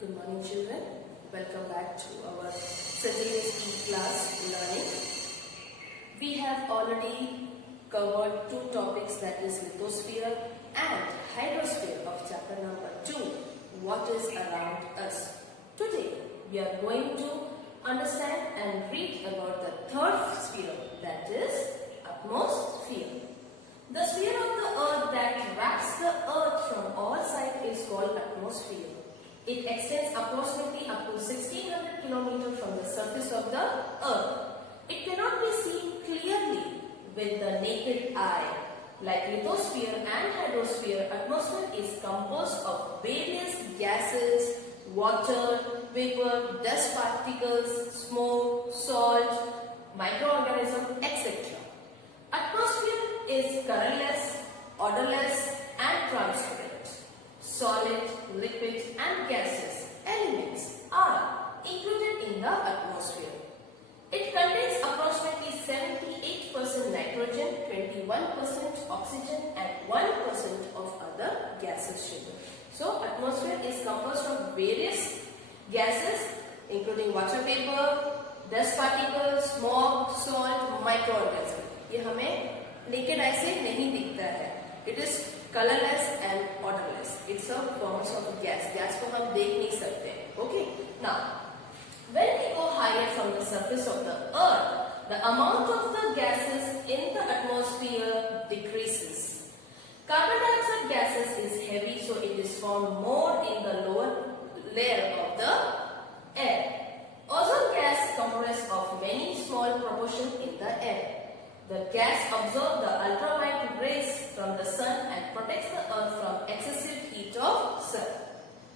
Good morning, children. Welcome back to our St. Xaviers class learning. We have already covered two topics, that is lithosphere and hydrosphere of chapter number 2, what is around us. Today we are going to understand and read about the third sphere, that is atmosphere. The sphere of the earth that wraps the earth from all sides is called atmosphere. It extends approximately up to 1600 km from the surface of the earth. It cannot be seen clearly with the naked eye. Like lithosphere and hydrosphere, atmosphere is composed of various gases, water, vapor, dust particles, smoke, salt, microorganisms, etc. Atmosphere is colorless, odorless and transparent. Solid, liquid and gaseous elements are included in the atmosphere. It contains approximately 78% nitrogen, 21% oxygen and 1% of other gases. So, atmosphere is composed of various gases including water vapor, dust particles, smoke, salt, microorganisms. ये हमें naked eye से नहीं दिखता है. It is colorless and odorless. It's a form of gas. Gas को हम देख नहीं सकते. Okay. Now, when we go higher from the surface of the earth, the amount of the gases in the atmosphere decreases. Carbon dioxide gases is heavy, so it is found more in the lower layer of the air. Ozone gas comprises of many small proportions in the air. The gas absorbs the ultraviolet rays from the sun and protects the earth from excessive heat of sun.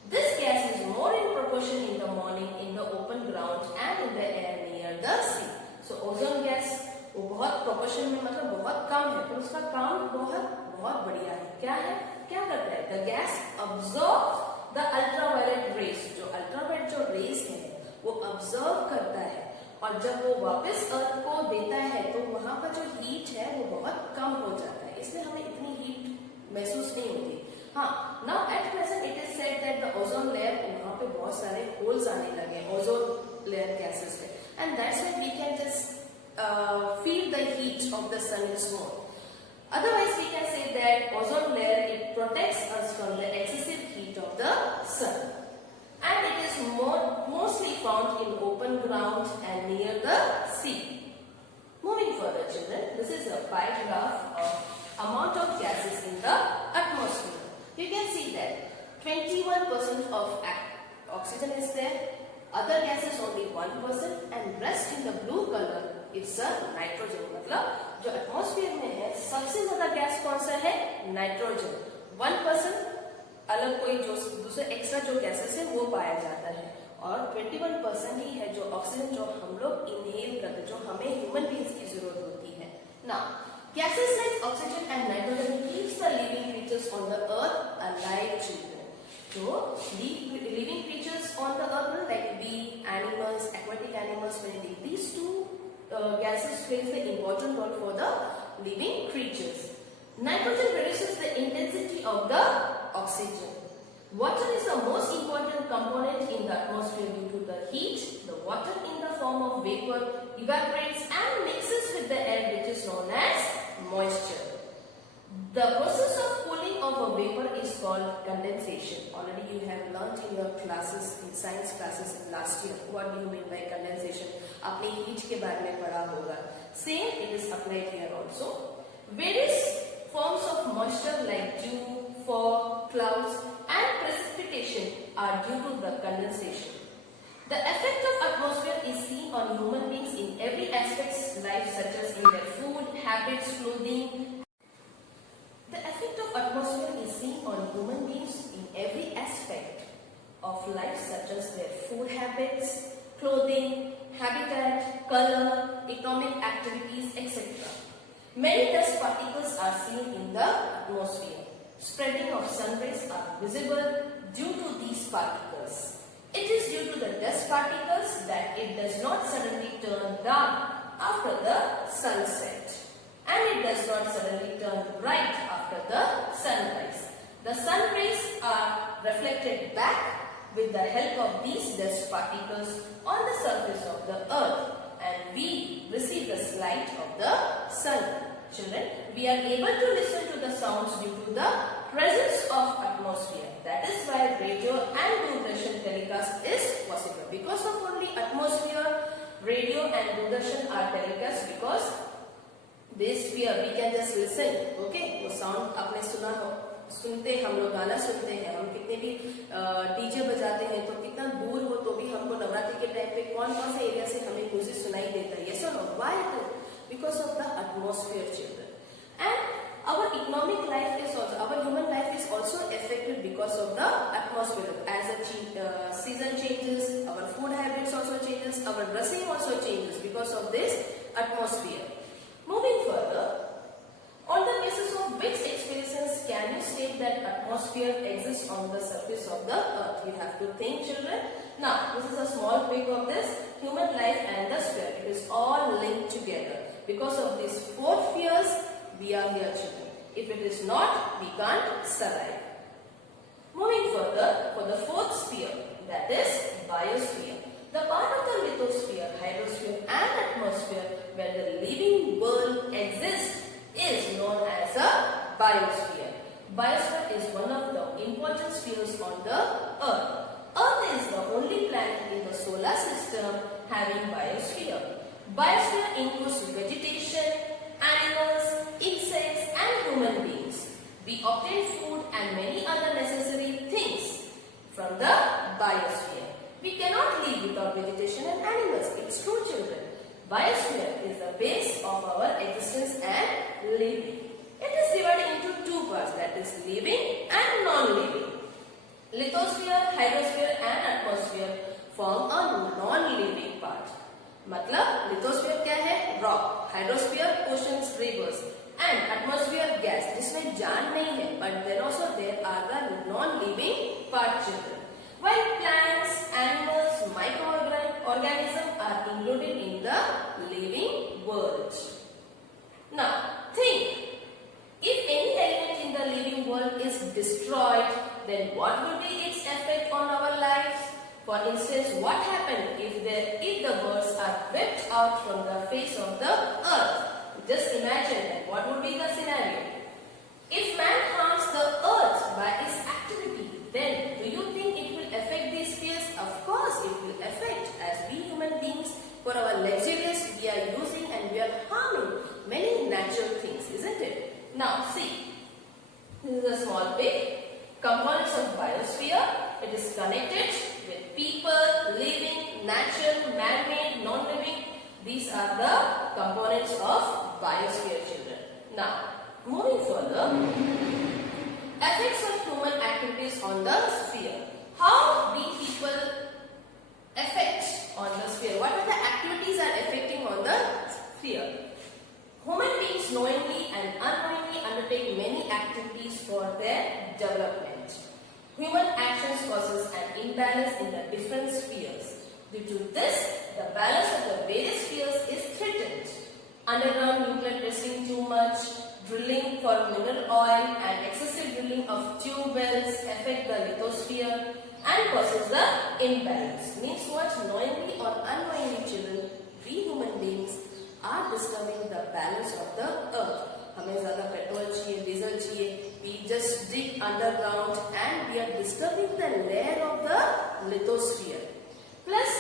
This gas is more in proportion in the morning in the open ground and in the air near the sea. So ozone gas वो बहुत proportion में मतलब बहुत कम है, पर उसका काम बहुत बढ़िया है. क्या है? क्या करता है? The gas absorbs the ultraviolet rays. जो ultraviolet जो rays है वो absorb करता है और जब वो वापस अर्थ को देता है तो वहां का जो हीट है वो बहुत कम हो जाता है, इसलिए हमें इतनी हीट महसूस नहीं होती. हाँ, now at present it is said that the ozone layer, वहां पे बहुत सारे होल्स आने लगे ओजोन लेयर गैसेस पे, and that's why we can just feel the heat of the sun is more. Otherwise we can say that ozone layer, it protects us from the excessive heat of the sun. And it is mostly found in open ground and near the sea. Moving further, children, this is a pie graph of amount of gases in the atmosphere. You can see that 21% of oxygen is there, other gases only 1%, and rest in the blue color it's a nitrogen. मतलब जो atmosphere में है सबसे ज्यादा gas कौन सा है? Nitrogen. 1% अलग कोई जो दूसरे एक्स्ट्रा जो गैसेस है वो पाया जाता है, और 21% ही है जो ऑक्सीजन जो हम लोग इनहेल करते हैं, जो हमें ह्यूमन बीइंग्स की जरूरत होती है. Now gases like oxygen and nitrogen keeps the living creatures on the earth alive, children. So living creatures on the earth like bee, animals, aquatic animals, these two gases plays the important role for the living creatures. Nitrogen reduces the intensity of the oxygen. Water is the most important component in the atmosphere due to the heat. The water in the form of vapor evaporates and mixes with the air, which is known as moisture. The process of cooling of a vapor is called condensation. Already you have learnt in your classes, in science classes in last year. What do you mean by condensation? आपने heat के बारे में पढ़ा होगा. Same, it is applied here also. Various forms of moisture like dew, fog, clouds and precipitation are due to the condensation. The effect of atmosphere is seen on human beings in every aspect of life, such as in their food, habits, clothing. The effect of atmosphere is seen on human beings in every aspect of life, such as their food habits, clothing, habitat, color, economic activities, etc. Many dust particles are seen in the atmosphere. Spreading of sun rays are visible due to these particles. It is due to the dust particles that it does not suddenly turn dark after the sunset, and it does not suddenly turn bright after the sunrise. The sun rays are reflected back with the help of these dust particles on the surface of the earth, and we receive the light of the sun. Children, we are able to listen to the sounds due to the presence of atmosphere. That is why radio and Doordarshan telecast is possible. Because of only atmosphere, radio and Doordarshan are telecast because this sphere we can just listen. Okay, वो sound आपने सुना हो, सुनते हम लोग गाना सुनते हैं, हम कितने भी डीजे बजाते हैं तो कितना दूर हो तो भी हमको नवरात्रि के टाइम पे कौन कौन से एरिया से हमें म्यूजिक सुनाई देता है. Yes or no? Why? Because of the atmosphere, children. And our economic life is also, our human life is also affected because of the atmosphere. As the season changes, our food habits also changes, our dressing also changes because of this atmosphere. Moving further, on the basis of which experiences can you state that atmosphere exists on the surface of the earth? You have to think, children. Now, this is a small pic of this human life and the sphere. It is all linked together. Because of these four spheres, we are here, children. If it is not, we can't survive. Moving further, for the fourth sphere, that is biosphere. The part of the lithosphere, hydrosphere and atmosphere where the living world exists is known as a biosphere. Biosphere is one of the important spheres on the earth. Earth is the only planet in the solar system having biosphere. Biosphere includes vegetation, animals, insects and human beings. We obtain food and many other necessary things from the biosphere. We cannot live without vegetation and animals. It's true, children. Biosphere is the base of our existence and living. It is divided into two parts, that is living and non-living. Lithosphere, hydrosphere and atmosphere form a non-living part. मतलब lithosphere क्या है? Rock, hydrosphere oceans, rivers and atmosphere gas जिसमें जान नहीं है, but then also there are the non-living part, children. While plants, animals, microorganisms are included in the living world. Now think, if any element in the living world is destroyed, then what will be its effect on our lives? For instance, what happens if the birds are swept out from the face of the earth? Just imagine that. What would be the scenario? If man harms the earth by his activity, then do you think it will affect these spheres? Of course it will affect. As we human beings, for our luxurious, we are using and we are harming many natural things, isn't it? Now see, this is a small pic. Components of biosphere. It is connected with people, living, natural, man-made, non-living. These are the components of biosphere, children. Now, moving further, effects of human activities on the sphere. How we people affect on the sphere? What are the activities are affecting on the sphere? Human beings knowingly and unknowingly undertake many activities for their development. Human actions causes an imbalance in the different spheres. Due to this, the balance of the various spheres is threatened. Underground nuclear testing too much, drilling for mineral oil and excessive drilling of tube wells affect the lithosphere and causes the imbalance. Means what? Knowingly or unknowingly, children, we human beings are disturbing the balance of the earth. हमें ज़्यादा petrol चाहिए, diesel चाहिए. We just dig underground and we are disturbing the layer of the lithosphere. Plus,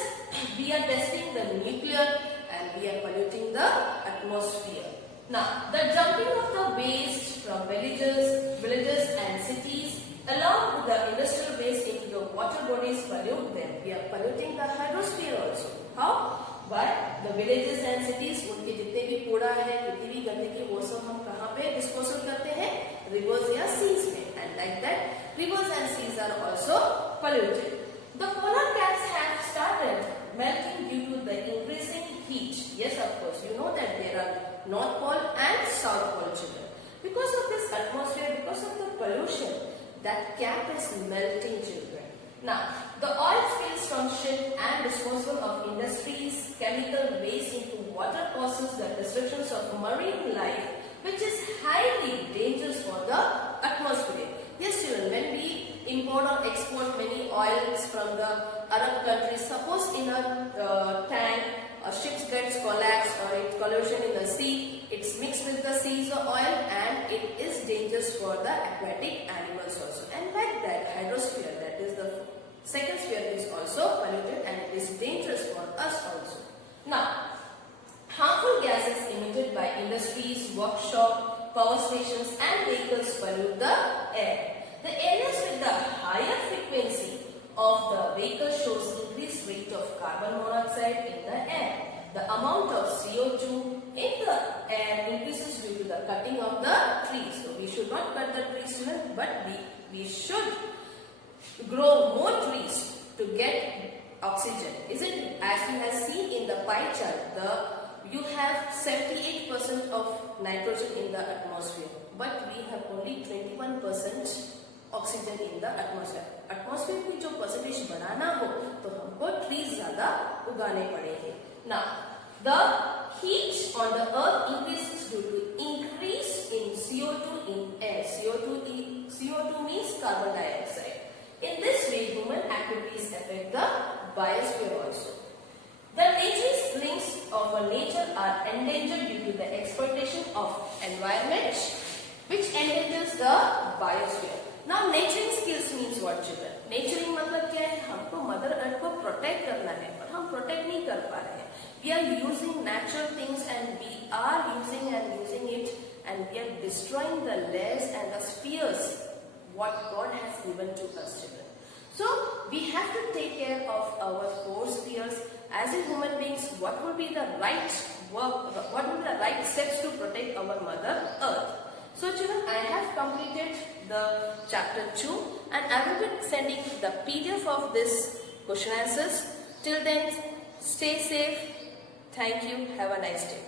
we are testing the nuclear and we are polluting the atmosphere. Now, the dumping of the waste from villages and cities along with the industrial waste into the water bodies pollute them. We are polluting the hydrosphere also. How? By the villages and cities, उनके जितने भी कूड़ा है, कितनी भी गंदगी, वो सब हम कहाँ पे डिस्पोजल करते हैं? Rivers या seas में. And like that, rivers and seas are also polluted. The polar caps have started melting due to the increasing heat. Yes, of course, you know that there are North Pole and South Pole, children. Because of this atmosphere, because of the pollution, that cap is melting, children. Now, the oil spills from ship and disposal of industries, chemical waste into water causes the destructions of marine life, which is highly dangerous for the atmosphere. Yes, children, when we import or export many oils from the Arab countries. Suppose in a tank, a ship gets collapsed or it collision in the sea, it's mixed with the sea's oil and it is dangerous for the aquatic animals also. And like that, hydrosphere, that is the second sphere, is also polluted and it is dangerous for us also. Now, harmful gases emitted by industries, workshops, power stations and vehicles pollute the air. The areas with the higher frequency of the vehicle shows increased rate of carbon monoxide in the air. The amount of CO2 in the air increases due to the cutting of the trees. So we should not cut the trees, but we should grow more trees to get oxygen, isn't it? As you have seen in the pie chart, you have 78% of nitrogen in the atmosphere, but we have only 21% oxygen in the atmosphere. Atmosphere की जो percentage बढ़ाना हो तो हमको trees ज्यादा उगाने पड़ेंगे. Now the heat on the earth increases due to increase in CO2 in air. CO2 means carbon dioxide. In this way, human activities affect the biosphere also. The nature links of a nature are endangered due to the exploitation of environment, which endangers the biosphere. Now, nurturing skills means what, children? Nurturing मतलब क्या है? हमको mother earth को protect करना है, पर हम protect नहीं कर पा रहे हैं. We are using natural things and we are using it and we are destroying the layers and the spheres what God has given to us, children. So, we have to take care of our four spheres. As a human beings, what would be the right work, what would be the right steps to protect our mother earth? So children, I have completed the chapter 2 and I will be sending the PDF of this question answers. Till then, stay safe. Thank you. Have a nice day.